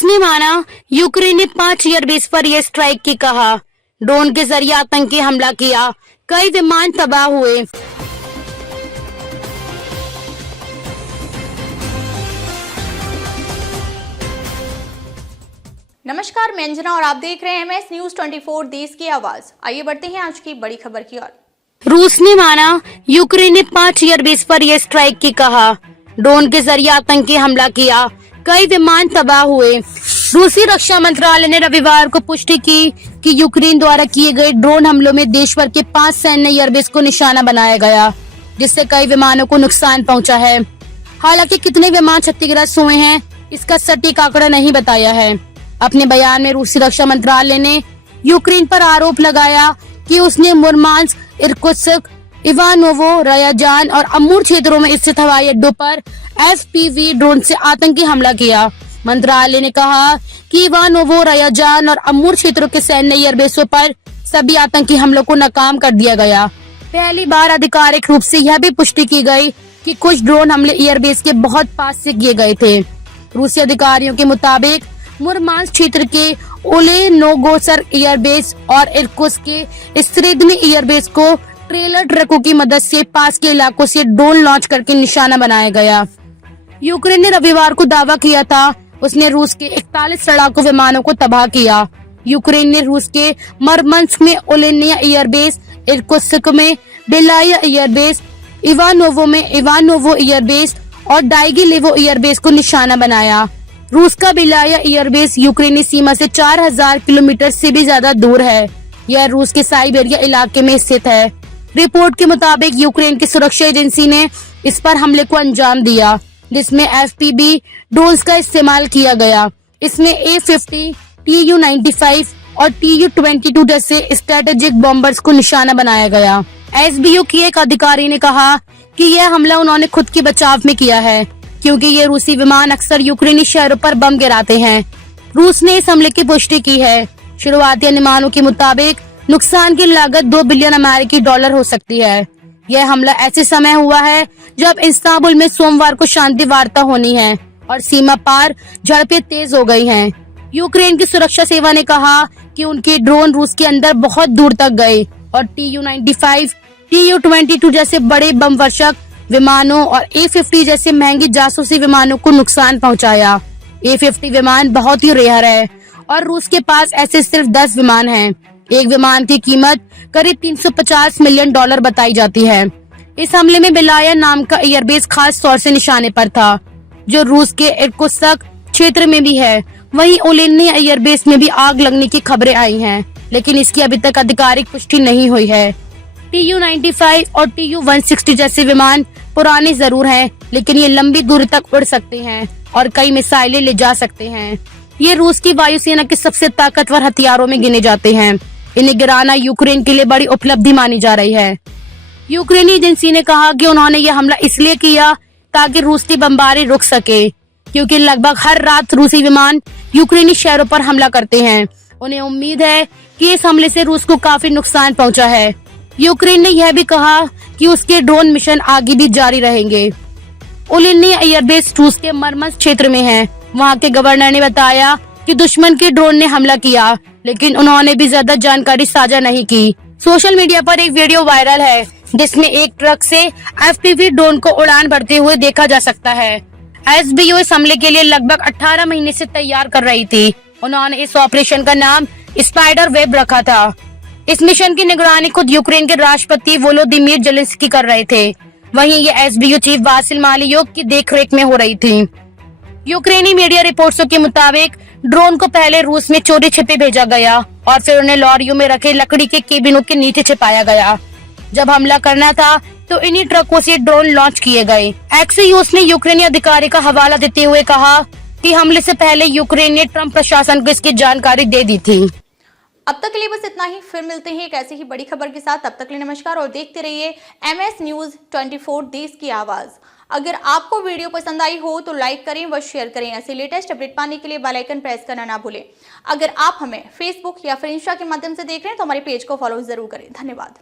रूस ने माना, यूक्रेन ने 5 एयरबेस पर एयर स्ट्राइक की कहा। ड्रोन के जरिए आतंकी हमला किया, कई विमान तबाह हुए। नमस्कार, मैं अंजना और आप देख रहे हैं एमएस न्यूज 24 देश की आवाज। आइए बढ़ते हैं आज की बड़ी खबर की ओर। रूस ने माना, यूक्रेन ने 5 एयरबेस पर एयर स्ट्राइक की कहा। ड्रोन के जरिए आतंकी हमला किया, कई विमान तबाह हुए। रूसी रक्षा मंत्रालय ने रविवार को पुष्टि की कि यूक्रेन द्वारा किए गए ड्रोन हमलों में देश भर के 5 सैन्य एयरबेस को निशाना बनाया गया, जिससे कई विमानों को नुकसान पहुंचा है। हालांकि कितने विमान क्षतिग्रस्त हुए हैं, इसका सटीक आंकड़ा नहीं बताया है। अपने बयान में रूसी रक्षा मंत्रालय ने यूक्रेन पर आरोप लगाया कि उसने मुर्मांस्क, इर्कुत्स्क, इवानोवो, रयाजान और अमूर क्षेत्रों में स्थित हवाई अड्डों पर FPV ड्रोन से आतंकी हमला किया। मंत्रालय ने कहा कि इवानोवो, रयाजान और अमूर क्षेत्रों के सैन्य एयरबेसों पर सभी आतंकी हमलों को नाकाम कर दिया गया। पहली बार आधिकारिक रूप से यह भी पुष्टि की गई कि कुछ ड्रोन हमले एयरबेस के बहुत पास से किए गए थे। रूसी अधिकारियों के मुताबिक मुर्मांस्क क्षेत्र के ओलेनोगोसर एयरबेस और इर्कुत्स्क के स्त्रेदनी एयरबेस को ट्रेलर ट्रकों की मदद से पास के इलाकों से ड्रोन लॉन्च करके निशाना बनाया गया। यूक्रेन ने रविवार को दावा किया था उसने रूस के 41 लड़ाकू विमानों को तबाह किया। यूक्रेन ने रूस के मरमंस्क में ओलेनिया एयरबेस, इर्कुत्स्क में बेलाया एयरबेस, इवानोवो में इवानोवो एयरबेस और डाइगिलेवो एयरबेस को निशाना बनाया। रूस का बेलाया एयरबेस यूक्रेनी सीमा से 4000 किलोमीटर से भी ज्यादा दूर है। यह रूस के साइबेरिया इलाके में स्थित है। रिपोर्ट के मुताबिक यूक्रेन की सुरक्षा एजेंसी ने इस पर हमले को अंजाम दिया, जिसमें FPV ड्रोन्स का इस्तेमाल किया गया। इसमें A-50, Tu-95 और Tu-22 जैसे स्ट्रेटेजिक बॉम्बर्स को निशाना बनाया गया। SBU की एक अधिकारी ने कहा कि यह हमला उन्होंने खुद के बचाव में किया है, क्योंकि ये रूसी विमान अक्सर यूक्रेनी शहरों पर बम गिराते हैं। रूस ने इस हमले की पुष्टि की है। शुरुआती अनुमानों के मुताबिक नुकसान की लागत $2 बिलियन अमेरिकी डॉलर हो सकती है। यह हमला ऐसे समय हुआ है जब इस्तांबुल में सोमवार को शांति वार्ता होनी है और सीमा पार झड़पें तेज हो गई हैं। यूक्रेन की सुरक्षा सेवा ने कहा कि उनके ड्रोन रूस के अंदर बहुत दूर तक गए और Tu-95, Tu-22 जैसे बड़े बम वर्षक विमानों और A-50 जैसे महंगी जासूसी विमानों को नुकसान पहुंचाया। A-50 विमान बहुत ही रेयर है और रूस के पास ऐसे सिर्फ 10 विमान हैं। एक विमान की कीमत करीब $350 मिलियन बताई जाती है। इस हमले में बेलाया नाम का एयरबेस खास तौर से निशाने पर था, जो रूस के इर्कुत्स्क क्षेत्र में भी है। वहीं ओलेनिया एयरबेस में भी आग लगने की खबरें आई हैं, लेकिन इसकी अभी तक आधिकारिक पुष्टि नहीं हुई है। Tu-95 और Tu-160 जैसे विमान पुराने जरूर हैं, लेकिन ये लंबी दूरी तक उड़ सकते हैं और कई मिसाइलें ले जा सकते हैं। ये रूस की वायुसेना के सबसे ताकतवर हथियारों में गिने जाते हैं। इन्हें गिराना यूक्रेन के लिए बड़ी उपलब्धि मानी जा रही है। यूक्रेनी एजेंसी ने कहा कि उन्होंने यह हमला इसलिए किया ताकि रूस की बमबारी रुक सके, क्योंकि लगभग हर रात रूसी विमान यूक्रेनी शहरों पर हमला करते हैं। उन्हें उम्मीद है कि इस हमले से रूस को काफी नुकसान पहुंचा है। यूक्रेन ने यह भी कहा कि उसके ड्रोन मिशन आगे भी जारी रहेंगे। ओलेनिया एयरबेस रूस के मरमंस्क क्षेत्र में है। वहां के गवर्नर ने बताया कि दुश्मन के ड्रोन ने हमला किया, लेकिन उन्होंने भी ज्यादा जानकारी साझा नहीं की। सोशल मीडिया पर एक वीडियो वायरल है, जिसमें एक ट्रक से FPV ड्रोन को उड़ान भरते हुए देखा जा सकता है। SBU इस हमले के लिए लगभग 18 महीने से तैयार कर रही थी। उन्होंने इस ऑपरेशन का नाम स्पाइडर वेब रखा था। इस मिशन की निगरानी खुद यूक्रेन के राष्ट्रपति वोलोदिमीर जेलेंस्की कर रहे थे। वहीं ये SBU चीफ वासिल मालियोक की देखरेख में हो रही थी। यूक्रेनी मीडिया रिपोर्ट्सों के मुताबिक ड्रोन को पहले रूस में चोरी छिपे भेजा गया और फिर उन्हें लॉरियों में रखे लकड़ी के केबिनों के नीचे छिपाया गया। जब हमला करना था तो इन्हीं ट्रकों से ड्रोन लॉन्च किए गए। एक्सियोस ने यूक्रेनी अधिकारी का हवाला देते हुए कहा कि हमले से पहले यूक्रेन ने ट्रंप प्रशासन को इसकी जानकारी दे दी थी। अब तक के लिए बस इतना ही। फिर मिलते हैं एक ऐसी ही बड़ी खबर के साथ। तब तक के लिए नमस्कार और देखते रहिए MS न्यूज 24 देश की आवाज। अगर आपको वीडियो पसंद आई हो तो लाइक करें व शेयर करें। ऐसे लेटेस्ट अपडेट पाने के लिए बेल आइकन प्रेस करना ना भूलें। अगर आप हमें फेसबुक या फिर इंस्टा के माध्यम से देख रहे हैं तो हमारे पेज को फॉलो जरूर करें। धन्यवाद।